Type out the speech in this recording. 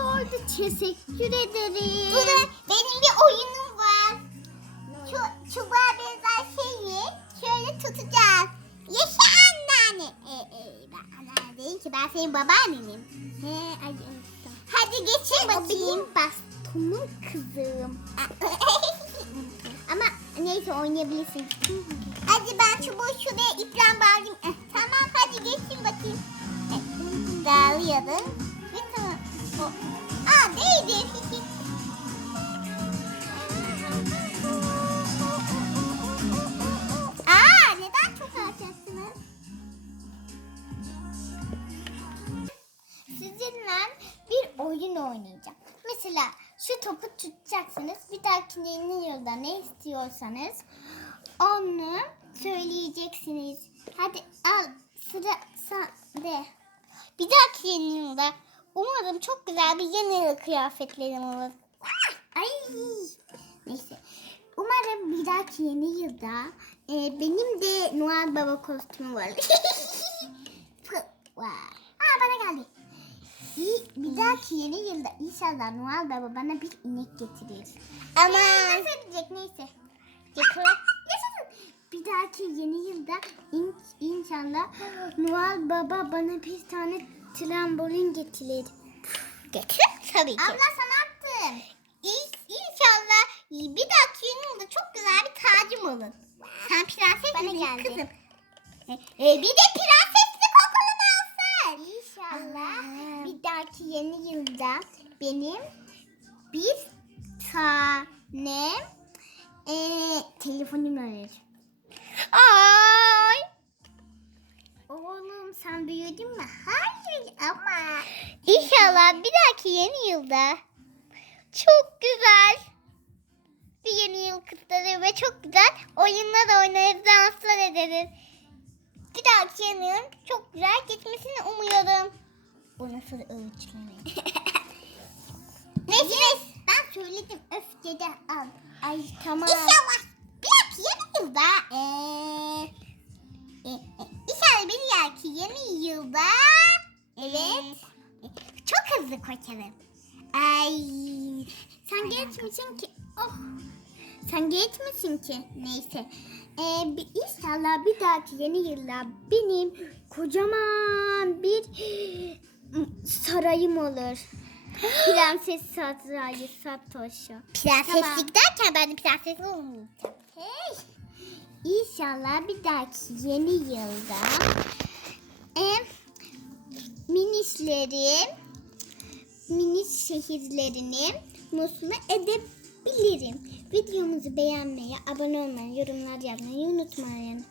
oldu. Teşekkür ederim. Durun benim bir oyunum var. Şu çubuğa benzer şeyi şöyle tutacağız. Yaşa anneanne. E, e, ben anneanne değil ki ben senin babaannenim. He, ay unuttum. Hadi geçin O bakayım. benim bastonum kızım. Ama neyse oynayabilirsin. Hadi ben çubuğu şuraya ipten bağlayayım. Eh, tamam hadi geçin bakayım. Eh, dağılıyordum. Aa değdi. Aa neden çok harcarsınız? Sizinle bir oyun oynayacağım. Mesela şu topu tutacaksınız. Bir dahaki yeni yılda ne istiyorsanız onu söyleyeceksiniz. Hadi al sıra sende. Bir dahaki yeni yılda umarım çok güzel bir yeni yıl kıyafetlerim olur. Ay neyse. Umarım bir dahaki yeni yılda e, benim de Noel Baba kostümü var. Aa bana geldi. Bir, bir dahaki yeni yılda inşallah Noel Baba bana bir inek getirir. Ama Nasıl edecek neyse. Yaşasın. Bir dahaki yeni yılda in, inşallah Noel Baba bana bir tane trambolin getirir. getir tabii ki. Abla sana attım. İ- İnşallah bir dahaki yılda çok güzel bir tacım olur. Sen prenses Bana misin geldi. kızım? E, e, bir de prenseslik okulunu alsın. İnşallah bir dahaki yeni yılda benim bir tane e, telefonum olur. Ay. Oğlum sen büyüdün mü? Hayır ama. İnşallah bir dahaki yeni yılda çok güzel bir yeni yıl kutlarız ve çok güzel oyunlar oynarız, danslar ederiz. Bir dahaki yeni yılın çok güzel geçmesini umuyorum. Bu nasıl ölçülemek? Neyse neyse. Ben söyledim öf dede al. Ay tamam. İnşallah bir dahaki yeni yılda eee yılda evet çok hızlı koşarım. Ay sen geçmişsin ki. Oh. Sen geçmişsin ki. Neyse. Ee, inşallah bir dahaki yeni yılda benim kocaman bir sarayım olur. Prenses sarayı Satoshi. Prenseslik Tamam. derken ben de prenses olmayacağım. Hey. İnşallah bir dahaki yeni yılda e, minislerin minis şehirlerini mutlu edebilirim. Videomuzu beğenmeyi, abone olmayı, yorumlar yazmayı unutmayın.